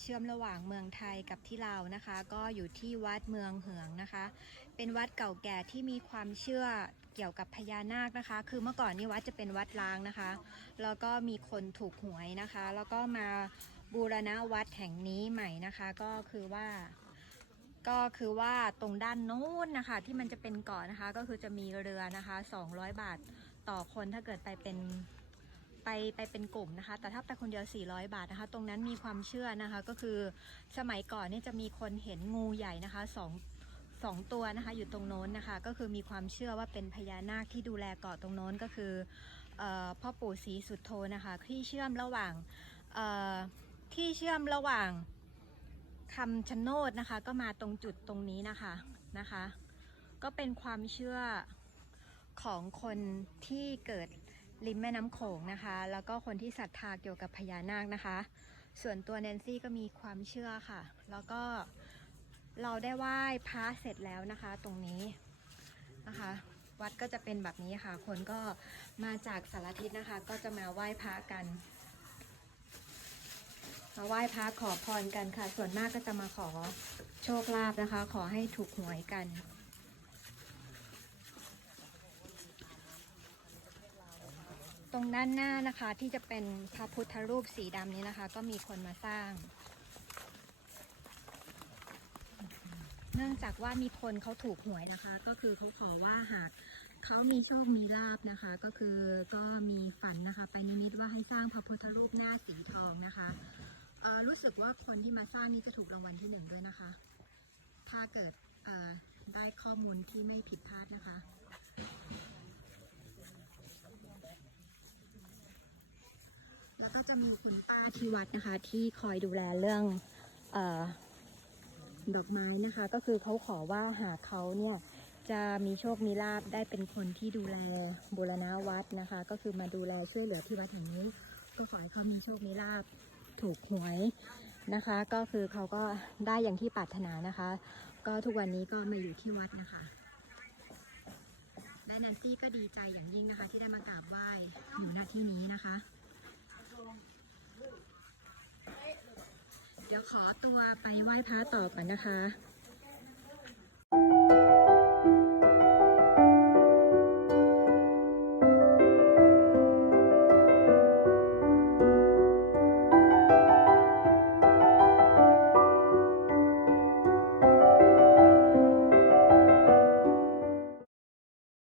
เชื่อมระหว่างเมืองไทยกับที่ลาวนะคะ ก็อยู่ที่วัดเมืองเหืองนะคะ เป็นวัดเก่าแก่ที่มีความเชื่อเกี่ยวกับพญานาคนะคะ คือเมื่อก่อนนี่วัดจะเป็นวัดล้างนะคะ แล้วก็มีคนถูกหวยนะคะ แล้วก็มาบูรณะวัดแห่งนี้ใหม่นะคะ ก็คือว่าก็คือว่าตรงด้านโน้นนะคะ ที่มันจะเป็นเกาะนะคะ ก็คือจะมีเรือนะคะ 200 บาทต่อคนถ้าเกิดไปเป็น ไปไปเป็นกลุ่มนะคะ แต่ถ้าไปคนเดียว 400 บาทนะคะ ตรงนั้นมีความเชื่อนะคะ ก็คือสมัยก่อนเนี่ยจะมีคนเห็นงูใหญ่นะคะสองสองตัวนะคะอยู่ตรงโน้นนะคะ ก็คือมีความเชื่อว่าเป็นพญานาคที่ดูแลเกาะตรงโน้นก็คือออพ่อปู่ศรีสุดโทนะคะ ที่เชื่อมระหว่างที่เชื่อมระหว่างคำชะโนดนะคะ ก็มาตรงจุดตรงนี้นะคะนะคะ ก็เป็นความเชื่อของคนที่เกิด ริมแม่น้ำโขงนะคะ แล้วก็คนที่ศรัทธาเกี่ยวกับพญานาคนะคะ ส่วนตัวแนนซี่ก็มีความเชื่อค่ะ แล้วก็เราได้ไหว้พระเสร็จแล้วนะคะ ตรงนี้นะคะ วัดก็จะเป็นแบบนี้ค่ะ คนก็มาจากสารทิศนะคะ ก็จะมาไหว้พระกันมาไหว้พระขอพรกันค่ะ ส่วนมากก็จะมาขอโชคลาภนะคะ ขอให้ถูกหวยกัน รงด้านหน้านะคะที่จะเป็นพระพุทธรูปสีดำนี้นะคะ ก็มีคนมาสร้าง เนื่องจากว่ามีคนเขาถูกหวยนะคะ ก็คือเขาขอว่าหากเขามีโชคมีลาบนะคะ ก็คือก็มีฝันนะคะ ไปนิมิตว่าให้สร้างพระพุทธรูปหน้าสีทองนะคะรู้สึกว่าคนที่มาสร้างนี่จะถูกรางวัลที่หนึ่งด้วยนะคะ ถ้าเกิดได้ข้อมูลที่ไม่ผิดพลาดนะคะ จะมีคุณป้าที่วัดนะคะ ที่คอยดูแลเรื่องเออดอกไม้นะคะ ก็คือเขาขอว่าหากเขาเนี่ยจะมีโชคมีลาบได้เป็นคนที่ดูแลบูรณะวัดนะคะ ก็คือมาดูแลช่วยเหลือที่วัดแห่งนี้ ก็ขอให้เขามีโชคมีลาบถูกหวยนะคะ ก็คือเขาก็ได้อย่างที่ปรารถนานะคะ ก็ทุกวันนี้ก็มาอยู่ที่วัดนะคะและแนนซี่ก็ดีใจอย่างยิ่งนะคะ ที่ได้มากราบไหว้อยู่ณที่นี้นะคะ เดี๋ยวขอตัวไปไหว้พระต่อก่อนนะคะ